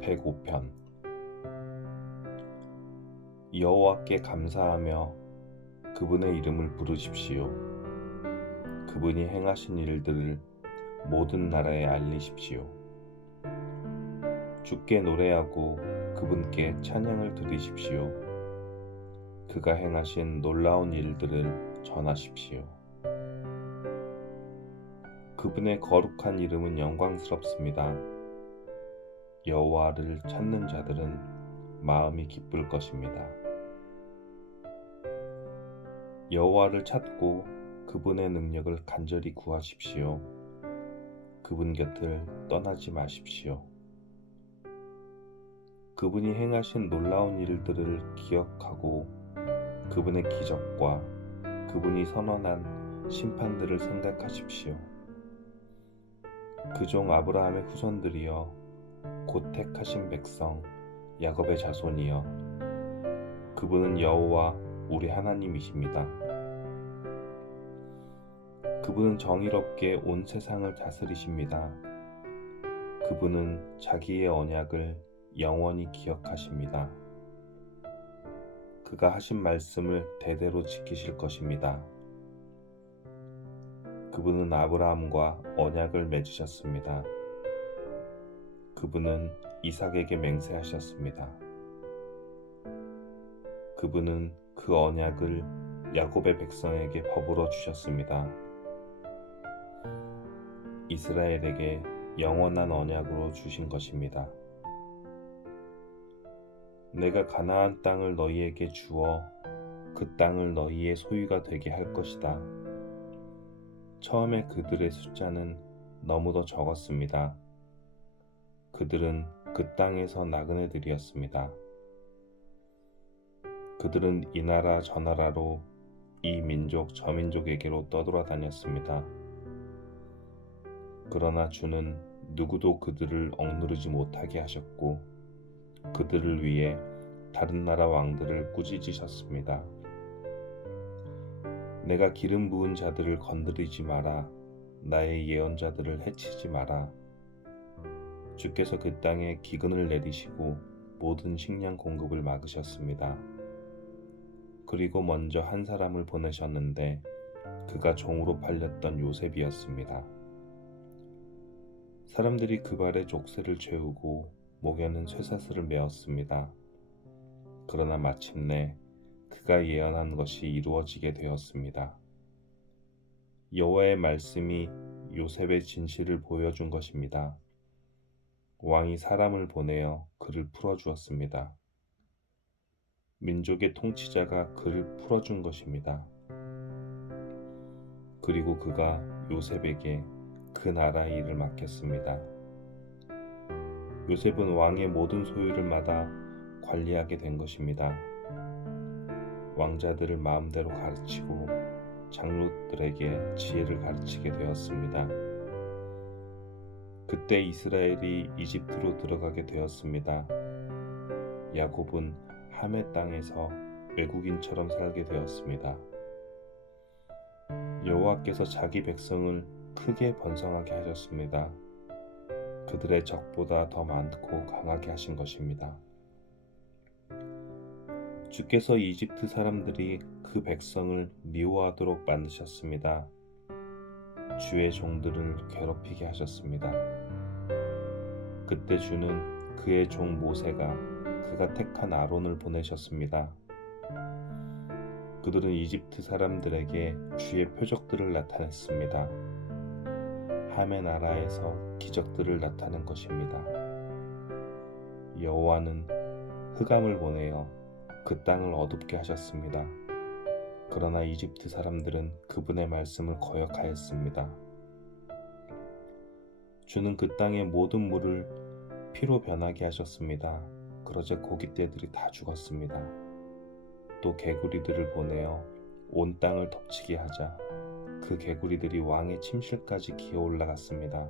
105편. 여호와께 감사하며 그분의 이름을 부르십시오. 그분이 행하신 일들을 모든 나라에 알리십시오. 주께 노래하고 그분께 찬양을 드리십시오. 그가 행하신 놀라운 일들을 전하십시오. 그분의 거룩한 이름은 영광스럽습니다. 여호와를 찾는 자들은 마음이 기쁠 것입니다. 여호와를 찾고 그분의 능력을 간절히 구하십시오. 그분 곁을 떠나지 마십시오. 그분이 행하신 놀라운 일들을 기억하고 그분의 기적과 그분이 선언한 심판들을 생각하십시오. 그 종 아브라함의 후손들이여, 곧 택하신 백성 야곱의 자손이여, 그분은 여호와 우리 하나님이십니다. 그분은 정의롭게 온 세상을 다스리십니다. 그분은 자기의 언약을 영원히 기억하십니다. 그가 하신 말씀을 대대로 지키실 것입니다. 그분은 아브라함과 언약을 맺으셨습니다. 그분은 이삭에게 맹세하셨습니다. 그분은 그 언약을 야곱의 백성에게 법으로 주셨습니다. 이스라엘에게 영원한 언약으로 주신 것입니다. 내가 가나안 땅을 너희에게 주어 그 땅을 너희의 소유가 되게 할 것이다. 처음에 그들의 숫자는 너무도 적었습니다. 그들은 그 땅에서 나그네들이었습니다. 그들은 이 나라 저 나라로 이 민족 저 민족에게로 떠돌아다녔습니다. 그러나 주는 누구도 그들을 억누르지 못하게 하셨고 그들을 위해 다른 나라 왕들을 꾸짖으셨습니다. 내가 기름 부은 자들을 건드리지 마라. 나의 예언자들을 해치지 마라. 주께서 그 땅에 기근을 내리시고 모든 식량 공급을 막으셨습니다. 그리고 먼저 한 사람을 보내셨는데 그가 종으로 팔렸던 요셉이었습니다. 사람들이 그 발에 족쇄를 채우고 목에는 쇠사슬을 메었습니다. 그러나 마침내 그가 예언한 것이 이루어지게 되었습니다. 여호와의 말씀이 요셉의 진실을 보여준 것입니다. 왕이 사람을 보내어 그를 풀어주었습니다. 민족의 통치자가 그를 풀어준 것입니다. 그리고 그가 요셉에게 그 나라의 일을 맡겼습니다. 요셉은 왕의 모든 소유를 맡아 관리하게 된 것입니다. 왕자들을 마음대로 가르치고 장로들에게 지혜를 가르치게 되었습니다. 그때 이스라엘이 이집트로 들어가게 되었습니다. 야곱은 함의 땅에서 외국인처럼 살게 되었습니다. 여호와께서 자기 백성을 크게 번성하게 하셨습니다. 그들의 적보다 더 많고 강하게 하신 것입니다. 주께서 이집트 사람들이 그 백성을 미워하도록 만드셨습니다. 주의 종들을 괴롭히게 하셨습니다. 그때 주는 그의 종 모세가 그가 택한 아론을 보내셨습니다. 그들은 이집트 사람들에게 주의 표적들을 나타냈습니다. 함의 나라에서 기적들을 나타낸 것입니다. 여호와는 흑암을 보내어 그 땅을 어둡게 하셨습니다. 그러나 이집트 사람들은 그분의 말씀을 거역하였습니다. 주는 그 땅의 모든 물을 피로 변하게 하셨습니다. 그러자 고깃떼들이 다 죽었습니다. 또 개구리들을 보내어 온 땅을 덮치게 하자 그 개구리들이 왕의 침실까지 기어 올라갔습니다.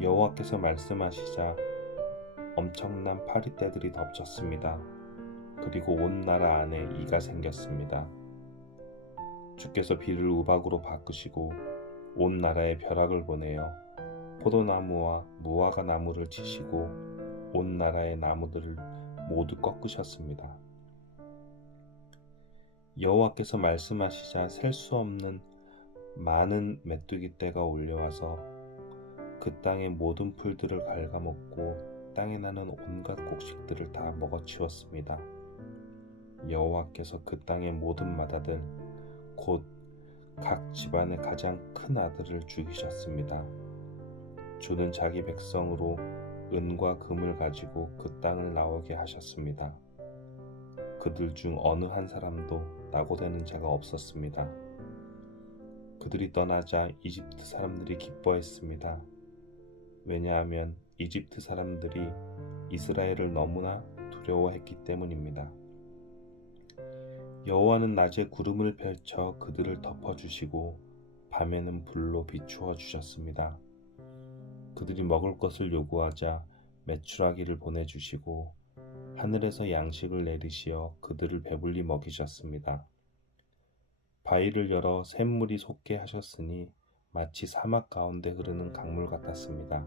여호와께서 말씀하시자 엄청난 파리떼들이 덮쳤습니다. 그리고 온 나라 안에 이가 생겼습니다. 주께서 비를 우박으로 바꾸시고 온 나라에 벼락을 보내어 포도나무와 무화과 나무를 치시고 온 나라의 나무들을 모두 꺾으셨습니다. 여호와께서 말씀하시자 셀 수 없는 많은 메뚜기 떼가 올려와서 그 땅의 모든 풀들을 갉아먹고 땅에 나는 온갖 곡식들을 다 먹어치웠습니다. 여호와께서 그 땅의 모든 마다들 곧 각 집안의 가장 큰 아들을 죽이셨습니다. 주는 자기 백성으로 은과 금을 가지고 그 땅을 나오게 하셨습니다. 그들 중 어느 한 사람도 나고되는 자가 없었습니다. 그들이 떠나자 이집트 사람들이 기뻐했습니다. 왜냐하면 이집트 사람들이 이스라엘을 너무나 두려워했기 때문입니다. 여호와는 낮에 구름을 펼쳐 그들을 덮어주시고 밤에는 불로 비추어 주셨습니다. 그들이 먹을 것을 요구하자 메추라기를 보내주시고 하늘에서 양식을 내리시어 그들을 배불리 먹이셨습니다. 바위를 열어 샘물이 솟게 하셨으니 마치 사막 가운데 흐르는 강물 같았습니다.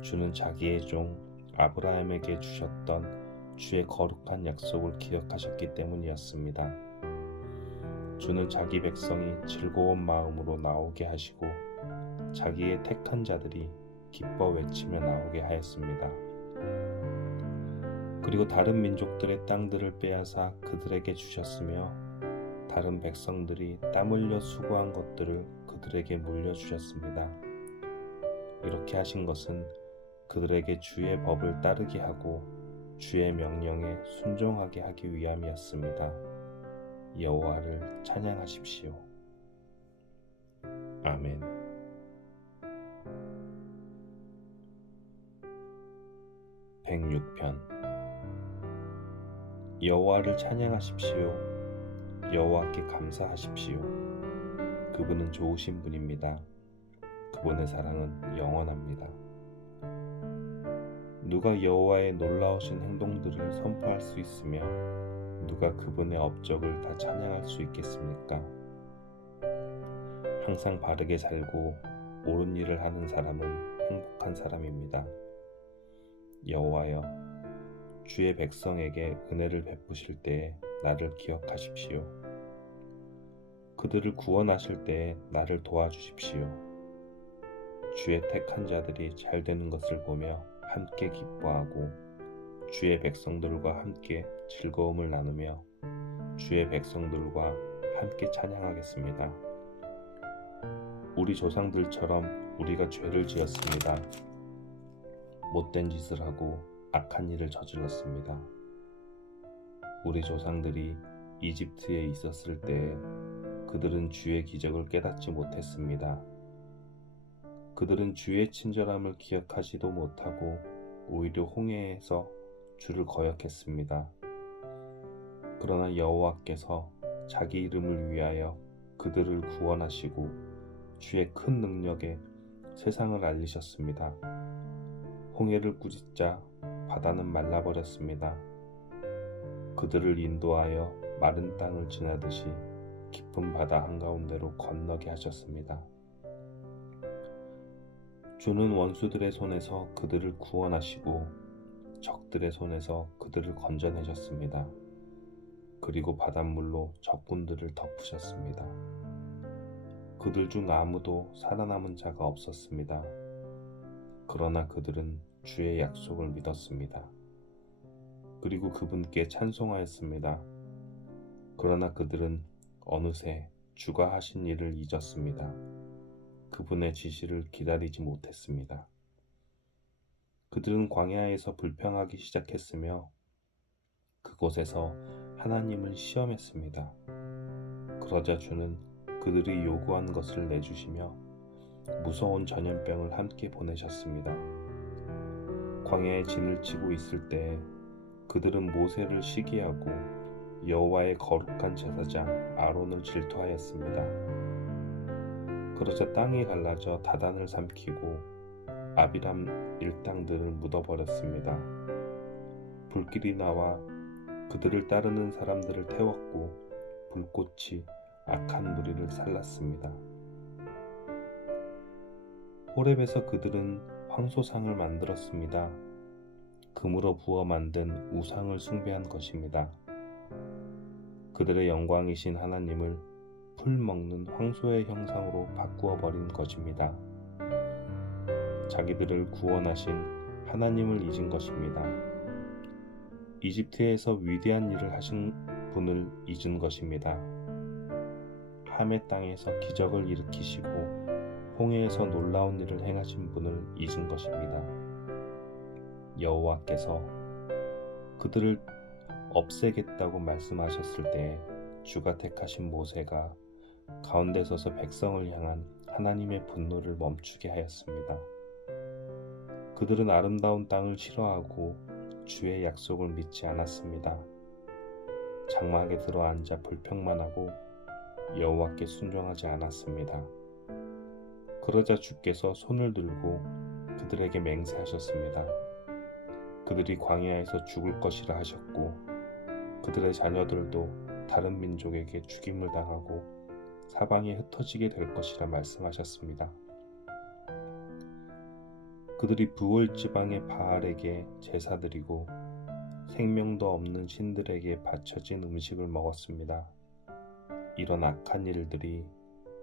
주는 자기의 종 아브라함에게 주셨던 주의 거룩한 약속을 기억하셨기 때문이었습니다. 주는 자기 백성이 즐거운 마음으로 나오게 하시고 자기의 택한 자들이 기뻐 외치며 나오게 하였습니다. 그리고 다른 민족들의 땅들을 빼앗아 그들에게 주셨으며 다른 백성들이 땀 흘려 수고한 것들을 그들에게 물려주셨습니다. 이렇게 하신 것은 그들에게 주의 법을 따르게 하고 주의 명령에 순종하게 하기 위함이었습니다. 여호와를 찬양하십시오. 아멘. (106편) 여호와를 찬양하십시오. 여호와께 감사하십시오. 그분은 좋으신 분입니다. 그분의 사랑은 영원합니다. 누가 여호와의 놀라우신 행동들을 선포할 수 있으며 누가 그분의 업적을 다 찬양할 수 있겠습니까? 항상 바르게 살고 옳은 일을 하는 사람은 행복한 사람입니다. 여호와여, 주의 백성에게 은혜를 베푸실 때에 나를 기억하십시오. 그들을 구원하실 때에 나를 도와주십시오. 주의 택한 자들이 잘 되는 것을 보며 함께 기뻐하고 주의 백성들과 함께 즐거움을 나누며 주의 백성들과 함께 찬양하겠습니다. 우리 조상들처럼 우리가 죄를 지었습니다. 못된 짓을 하고 악한 일을 저질렀습니다. 우리 조상들이 이집트에 있었을 때에 그들은 주의 기적을 깨닫지 못했습니다. 그들은 주의 친절함을 기억하지도 못하고 오히려 홍해에서 주를 거역했습니다. 그러나 여호와께서 자기 이름을 위하여 그들을 구원하시고 주의 큰 능력에 세상을 알리셨습니다. 홍해를 꾸짖자 바다는 말라버렸습니다. 그들을 인도하여 마른 땅을 지나듯이 깊은 바다 한가운데로 건너게 하셨습니다. 주는 원수들의 손에서 그들을 구원하시고 적들의 손에서 그들을 건져내셨습니다. 그리고 바닷물로 적군들을 덮으셨습니다. 그들 중 아무도 살아남은 자가 없었습니다. 그러나 그들은 주의 약속을 믿었습니다. 그리고 그분께 찬송하였습니다. 그러나 그들은 어느새 주가 하신 일을 잊었습니다. 그분의 지시를 기다리지 못했습니다. 그들은 광야에서 불평하기 시작했으며 그곳에서 하나님을 시험했습니다. 그러자 주는 그들이 요구한 것을 내주시며 무서운 전염병을 함께 보내셨습니다. 광야에 진을 치고 있을 때에 그들은 모세를 시기하고 여호와의 거룩한 제사장 아론을 질투하였습니다. 그러자 땅이 갈라져 다단을 삼키고 아비람 일당들을 묻어버렸습니다. 불길이 나와 그들을 따르는 사람들을 태웠고 불꽃이 악한 무리를 살랐습니다. 호렙에서 그들은 황소상을 만들었습니다. 금으로 부어 만든 우상을 숭배한 것입니다. 그들의 영광이신 하나님을 풀 먹는 황소의 형상으로 바꾸어 버린 것입니다. 자기들을 구원하신 하나님을 잊은 것입니다. 이집트에서 위대한 일을 하신 분을 잊은 것입니다. 함의 땅에서 기적을 일으키시고 홍해에서 놀라운 일을 행하신 분을 잊은 것입니다. 여호와께서 그들을 없애겠다고 말씀하셨을 때 주가 택하신 모세가 가운데 서서 백성을 향한 하나님의 분노를 멈추게 하였습니다. 그들은 아름다운 땅을 싫어하고 주의 약속을 믿지 않았습니다. 장막에 들어앉아 불평만 하고 여호와께 순종하지 않았습니다. 그러자 주께서 손을 들고 그들에게 맹세하셨습니다. 그들이 광야에서 죽을 것이라 하셨고 그들의 자녀들도 다른 민족에게 죽임을 당하고 사방에 흩어지게 될 것이라 말씀하셨습니다. 그들이 부올 지방의 바알에게 제사드리고 생명도 없는 신들에게 바쳐진 음식을 먹었습니다. 이런 악한 일들이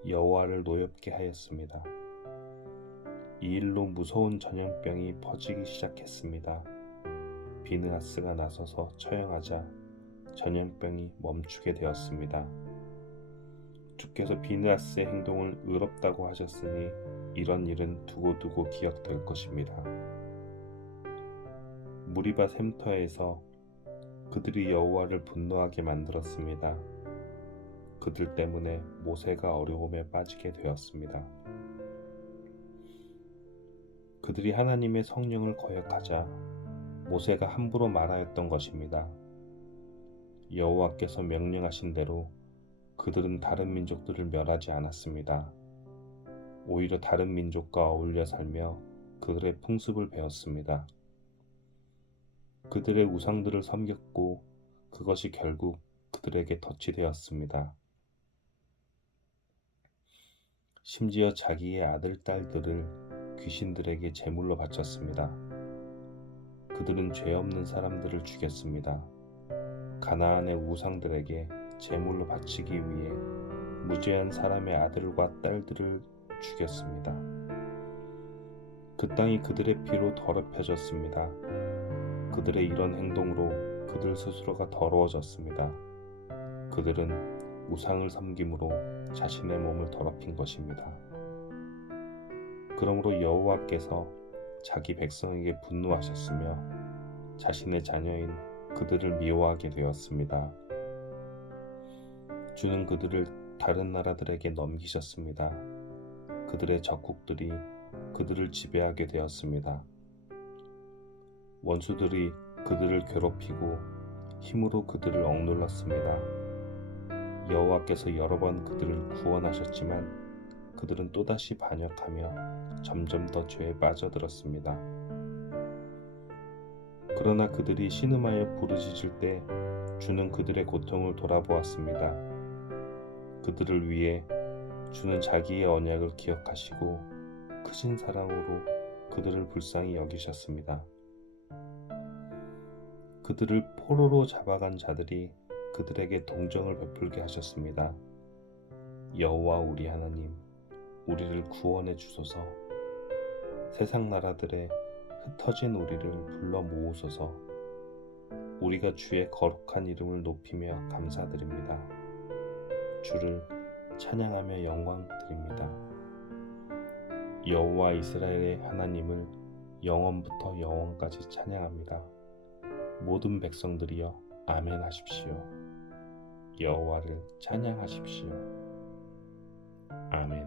여호와를 노엽게 하였습니다. 이 일로 무서운 전염병이 퍼지기 시작했습니다. 비느하스가 나서서 처형하자 전염병이 멈추게 되었습니다. 주께서 비느하스의 행동을 의롭다고 하셨으니 이런 일은 두고두고 기억될 것입니다. 무리바 샘터에서 그들이 여호와를 분노하게 만들었습니다. 그들 때문에 모세가 어려움에 빠지게 되었습니다. 그들이 하나님의 성령을 거역하자 모세가 함부로 말하였던 것입니다. 여호와께서 명령하신 대로 그들은 다른 민족들을 멸하지 않았습니다. 오히려 다른 민족과 어울려 살며 그들의 풍습을 배웠습니다. 그들의 우상들을 섬겼고 그것이 결국 그들에게 덫이 되었습니다. 심지어 자기의 아들, 딸들을 귀신들에게 제물로 바쳤습니다. 그들은 죄 없는 사람들을 죽였습니다. 가나안의 우상들에게 제물로 바치기 위해 무죄한 사람의 아들과 딸들을 죽였습니다. 그 땅이 그들의 피로 더럽혀졌습니다. 그들의 이런 행동으로 그들 스스로가 더러워졌습니다. 그들은 우상을 섬김으로 자신의 몸을 더럽힌 것입니다. 그러므로 여호와께서 자기 백성에게 분노하셨으며 자신의 자녀인 그들을 미워하게 되었습니다. 주는 그들을 다른 나라들에게 넘기셨습니다. 그들의 적국들이 그들을 지배하게 되었습니다. 원수들이 그들을 괴롭히고 힘으로 그들을 억눌렀습니다. 여호와께서 여러 번 그들을 구원하셨지만 그들은 또다시 반역하며 점점 더 죄에 빠져들었습니다. 그러나 그들이 신음하여 부르짖을 때 주는 그들의 고통을 돌아보았습니다. 그들을 위해 주는 자기의 언약을 기억하시고 크신 사랑으로 그들을 불쌍히 여기셨습니다. 그들을 포로로 잡아간 자들이 그들에게 동정을 베풀게 하셨습니다. 여호와 우리 하나님, 우리를 구원해 주소서. 세상 나라들의 흩어진 우리를 불러 모으소서. 우리가 주의 거룩한 이름을 높이며 감사드립니다. 주를 찬양하며 영광 드립니다. 여호와 이스라엘의 하나님을 영원부터 영원까지 찬양합니다. 모든 백성들이여 아멘 하십시오. 여호와를 찬양하십시오. 아멘.